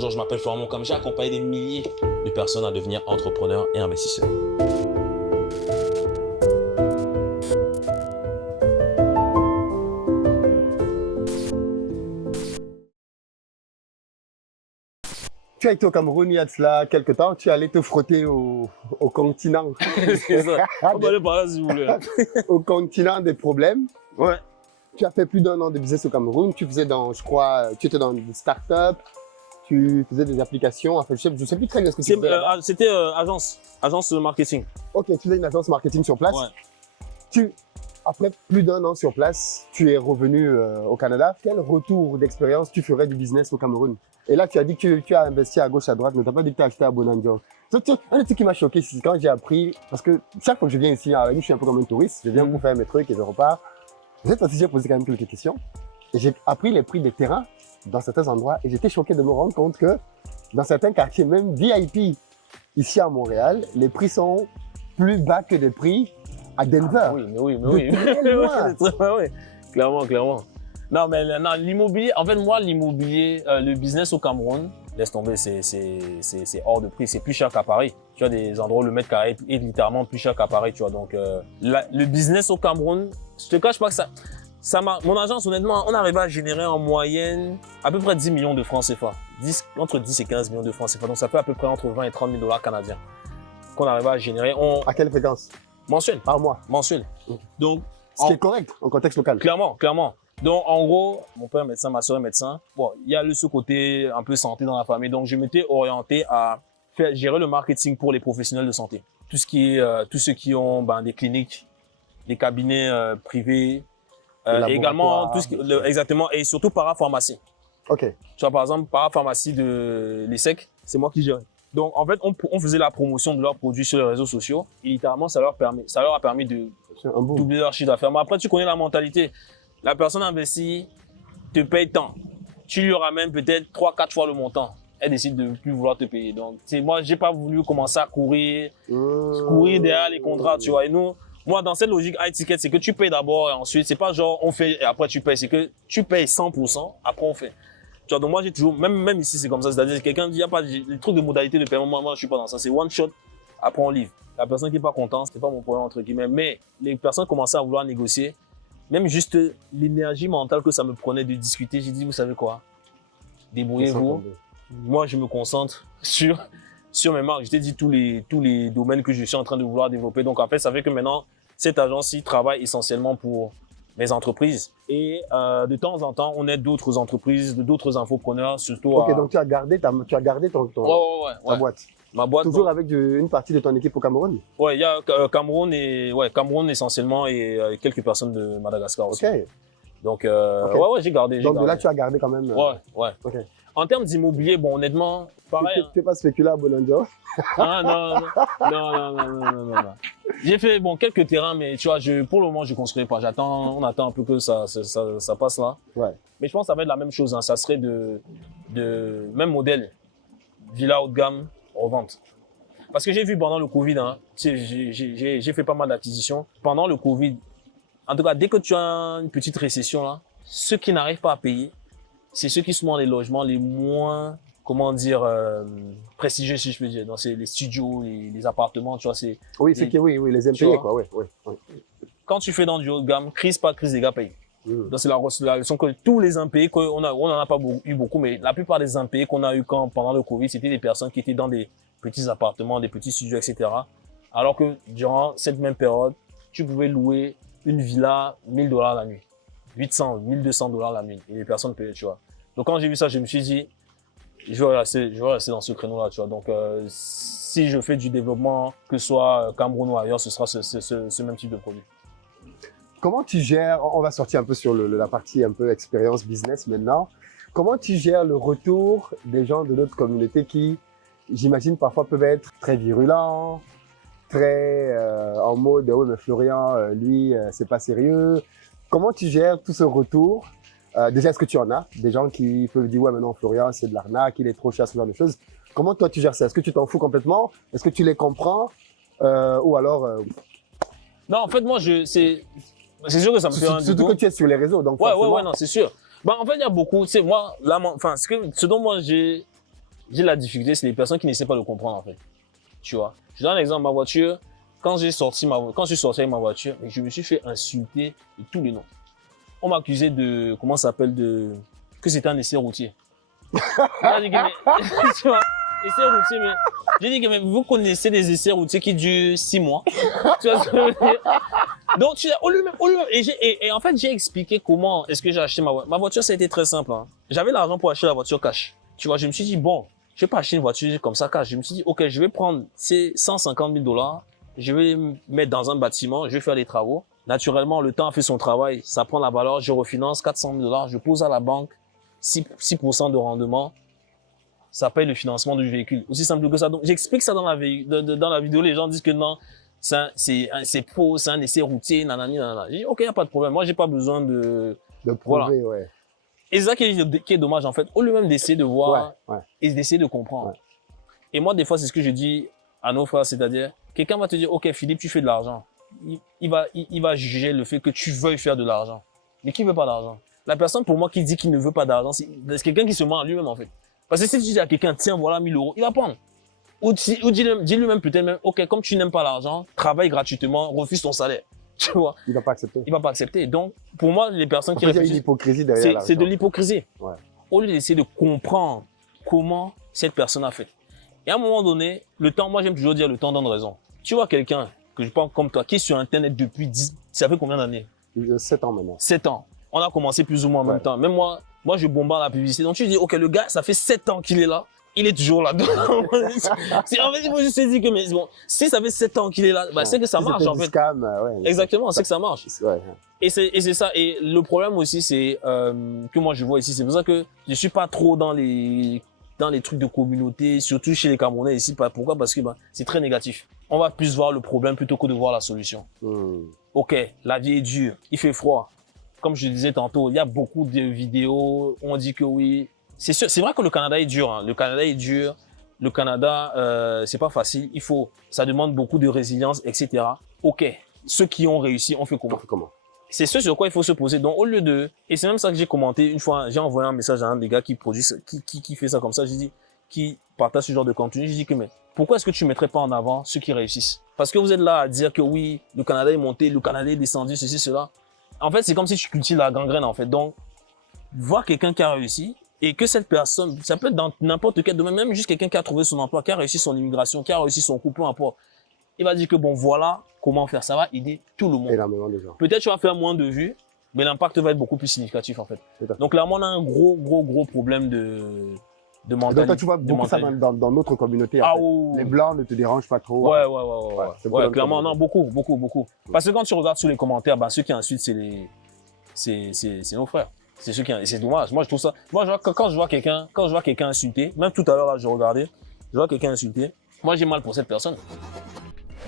Bonjour, je m'appelle Florent Moncam. J'ai accompagné des milliers de personnes à devenir entrepreneurs et investisseurs. Tu as été au Cameroun il y a de cela quelques temps, tu es allé te frotter au continent. C'est ça. On va aller par là si vous voulez. Au continent des problèmes. Ouais. Tu as fait plus d'1 an de business au Cameroun, tu faisais dans, je crois, tu étais dans des startups, tu faisais des applications, enfin je sais plus très bien ce que tu faisais. C'était agence marketing. Ok, tu faisais une agence marketing sur place. Ouais. Après plus d'1 an sur place, tu es revenu au Canada. Quel retour d'expérience tu ferais du business au Cameroun? Et là, tu as dit que tu as investi à gauche, à droite, mais tu n'as pas dit que tu as acheté à Bonandio. Un des trucs qui m'a choqué, c'est quand j'ai appris, parce que chaque fois que je viens ici, je suis un peu comme un touriste, je viens pour faire mes trucs et je repars. Cette fois-ci, j'ai posé quand même quelques questions. Et j'ai appris les prix des terrains dans certains endroits et j'étais choqué de me rendre compte que dans certains quartiers, même VIP, ici à Montréal, les prix sont plus bas que des prix à Denver. Ah, oui. Oui. Clairement. Non, mais non, l'immobilier, en fait, moi, l'immobilier, le business au Cameroun, laisse tomber, c'est hors de prix. C'est plus cher qu'à Paris. Tu as des endroits où le mètre carré est littéralement plus cher qu'à Paris, tu vois. Donc, le business au Cameroun, je te cache pas que mon agence, honnêtement, on arrive à générer en moyenne à peu près 10 millions de francs CFA. Entre 10 et 15 millions de francs CFA. Donc, ça fait à peu près entre 20 et 30 000 $ canadiens qu'on arrive à générer. À quelle fréquence? Mensuel. Par mois. Mensuel. Donc, ce qui est correct en contexte local. Clairement. Donc, en gros, mon père est médecin, ma soeur est médecin. Bon, il y a ce côté un peu santé dans la famille. Donc, je m'étais orienté à gérer le marketing pour les professionnels de santé. Tous ceux qui ont des cliniques, des cabinets privés, et également exactement, et surtout parapharmacie. Ok. Tu vois, par exemple, parapharmacie de l'ESSEC, c'est moi qui gérais. Donc, en fait, on faisait la promotion de leurs produits sur les réseaux sociaux. Et littéralement, ça leur a permis de doubler leur chiffre d'affaires. Mais après, tu connais la mentalité. La personne investie te paye tant. Tu lui ramènes peut-être 3-4 fois le montant. Elle décide de ne plus vouloir te payer. Donc, moi, j'ai pas voulu commencer à courir derrière les contrats, tu vois. Et moi, dans cette logique high ticket, c'est que tu payes d'abord et ensuite, c'est pas genre on fait et après tu payes. C'est que tu payes 100%, après on fait. Tu vois, donc moi, j'ai toujours, même ici, c'est comme ça. C'est-à-dire, quelqu'un dit, il n'y a pas les trucs de modalité de paiement. Moi, je suis pas dans ça. C'est one shot, après on livre. La personne qui est pas contente, c'est pas mon problème, entre guillemets. Mais les personnes commençaient à vouloir négocier. Même juste l'énergie mentale que ça me prenait de discuter, j'ai dit, vous savez quoi? Débrouillez-vous. Moi, je me concentre sur mes marques. Je t'ai dit tous les domaines que je suis en train de vouloir développer. Donc, en fait, ça fait que maintenant, cette agence-ci travaille essentiellement pour mes entreprises. Et de temps en temps, on aide d'autres entreprises, d'autres infopreneurs, surtout. Ok, donc tu as gardé ta boîte. Ma boîte. Toujours donc, avec une partie de ton équipe au Cameroun? Ouais, il y a Cameroun essentiellement et quelques personnes de Madagascar aussi. Ok. Donc, ouais, j'ai gardé. Donc de là, tu as gardé quand même. Ouais. Ok. En termes d'immobilier, bon, honnêtement, pareil. Tu n'es pas spéculé à Bonandio? Ah, non. J'ai fait, quelques terrains, mais tu vois, pour le moment, je construis pas. On attend un peu que ça passe là. Ouais. Mais je pense que ça va être la même chose, hein. Ça serait de même modèle. Villa haut de gamme, revente. Parce que j'ai vu pendant le Covid, hein, j'ai fait pas mal d'acquisitions. Pendant le Covid, en tout cas, dès que tu as une petite récession là, ceux qui n'arrivent pas à payer, c'est ceux qui sont dans les logements les moins, prestigieux, si je peux dire. Donc, c'est les studios, les appartements, tu vois, c'est. Oui, les impayés, quoi, oui. Quand tu fais dans du haut de gamme, crise, les gars payent. Donc, c'est la leçon que tous les impayés, on n'en a pas eu beaucoup, mais la plupart des impayés qu'on a eu pendant le Covid, c'était des personnes qui étaient dans des petits appartements, des petits studios, etc. Alors que durant cette même période, tu pouvais louer une villa 1 000 $ la nuit. 800, 1 200 $ la nuit. Et les personnes payaient, tu vois. Donc, quand j'ai vu ça, je me suis dit, je vais rester dans ce créneau-là, tu vois. Donc, si je fais du développement, que ce soit Cameroun ou ailleurs, ce sera ce même type de produit. Comment tu gères, on va sortir un peu sur la partie un peu expérience business maintenant. Comment tu gères le retour des gens de notre communauté qui, j'imagine, parfois peuvent être très virulents, très en mode, oui, mais Florian, lui, c'est pas sérieux. Comment tu gères tout ce retour? Déjà, est-ce que tu en as des gens qui peuvent dire, ouais, maintenant, Florian, c'est de l'arnaque, il est trop cher, ce genre de choses. Comment toi, tu gères ça? Est-ce que tu t'en fous complètement? Est-ce que tu les comprends? Ou alors… Non, en fait, moi, c'est sûr que ça me fait rien du tout. Surtout que tu es sur les réseaux, donc ouais, non, c'est sûr. En fait, il y a beaucoup, tu sais, moi, là, ce dont moi j'ai la difficulté, c'est les personnes qui n'essaient pas de comprendre, en fait. Tu vois. Je donne un exemple, ma voiture, quand je suis sorti avec ma voiture, je me suis fait insulter de tous les noms. On m'a accusé de, comment ça s'appelle, que c'était un essai routier. J'ai dit que, mais, tu vois, essai routier, mais, j'ai dit que, mais vous connaissez des essais routiers qui durent 6 mois. Tu vois ce que je veux dire? Donc, tu au lieu même, et en fait, j'ai expliqué comment est-ce que j'ai acheté ma voiture. Ma voiture, ça a été très simple, hein. J'avais l'argent pour acheter la voiture cash. Tu vois, je me suis dit, bon, je vais pas acheter une voiture comme ça cash. Je me suis dit, ok, je vais prendre ces 150 000 $, je vais mettre dans un bâtiment, je vais faire les travaux. Naturellement, le temps a fait son travail, ça prend la valeur, je refinance 400 000 $, je pose à la banque 6% de rendement, ça paye le financement du véhicule. Aussi simple que ça. Donc, j'explique ça dans la vidéo, les gens disent que non, c'est faux, c'est un essai routier, nanani, nanana. J'ai dit, ok, y a pas de problème. Moi, j'ai pas besoin de prouver, voilà. Ouais. Et c'est ça qui est dommage, en fait. Au lieu même d'essayer de voir et d'essayer de comprendre. Ouais. Et moi, des fois, c'est ce que je dis à nos frères, c'est-à-dire, quelqu'un va te dire, ok, Philippe, tu fais de l'argent. Il va juger le fait que tu veuilles faire de l'argent. Mais qui veut pas d'argent? La personne, pour moi, qui dit qu'il ne veut pas d'argent, c'est quelqu'un qui se ment à lui-même, en fait. Parce que si tu dis à quelqu'un, tiens, voilà 1000 €, il va prendre. Ou dis-lui-même peut-être même, ok, comme tu n'aimes pas l'argent, travaille gratuitement, refuse ton salaire. Tu vois. Il va pas accepter. Il va pas accepter. Donc, pour moi, les personnes qui réfléchissent, il y a une hypocrisie derrière l'argent. C'est de l'hypocrisie. Ouais. Au lieu d'essayer de comprendre comment cette personne a fait. Et à un moment donné, le temps, moi j'aime toujours dire le temps donne raison. Tu vois quelqu'un que je pense comme toi, qui est sur Internet depuis ça fait combien d'années? 7 ans maintenant. 7 ans. On a commencé plus ou moins en même temps. Même moi, je bombarde la publicité. Donc tu dis, ok, le gars, ça fait 7 ans qu'il est là. Il est toujours là-dedans. En fait, il faut juste se dire que, mais bon, si ça fait 7 ans qu'il est là, bah, c'est que ça marche, en fait. Scam, exactement, c'est que ça marche. Ouais. Et c'est ça. Et le problème aussi, c'est, que moi je vois ici, c'est pour ça que je suis pas trop dans les trucs de communauté, surtout chez les Camerounais ici. Pourquoi? Parce que, c'est très négatif. On va plus voir le problème plutôt que de voir la solution. Ok, la vie est dure, il fait froid. Comme je disais tantôt, il y a beaucoup de vidéos, on dit que oui. C'est sûr, c'est vrai que le Canada est dur, hein. Le Canada est dur. Le Canada, c'est pas facile. Ça demande beaucoup de résilience, etc. Ok. Ceux qui ont réussi, on fait comment? C'est ce sur quoi il faut se poser. Donc, au lieu de, et c'est même ça que j'ai commenté une fois, j'ai envoyé un message à un des gars qui produit, qui fait ça comme ça. J'ai dit, qui partage ce genre de contenu. J'ai dit que, mais, pourquoi est-ce que tu mettrais pas en avant ceux qui réussissent? Parce que vous êtes là à dire que oui, le Canada est monté, le Canada est descendu, ceci, cela. En fait, c'est comme si tu cultives la gangrène, en fait. Donc, voir quelqu'un qui a réussi, et que cette personne, ça peut être dans n'importe quel domaine, même juste quelqu'un qui a trouvé son emploi, qui a réussi son immigration, qui a réussi son couple, peu importe. Il va dire que bon, voilà comment faire. Ça va aider tout le monde. Énormément de gens. Peut-être tu vas faire moins de vues, mais l'impact va être beaucoup plus significatif, en fait. Donc là, on a un gros problème de mentalité. Donc toi, tu vois beaucoup ça dans notre communauté. Ah, Les blancs ne te dérangent pas trop. Ouais, clairement, non, beaucoup. Parce que quand tu regardes sous les commentaires, ceux qui insultent, c'est nos frères. C'est ceux qui, c'est dommage. Moi, je trouve ça. Moi, quand je vois quelqu'un insulter, même tout à l'heure, là, je regardais, je vois quelqu'un insulter. Moi, j'ai mal pour cette personne.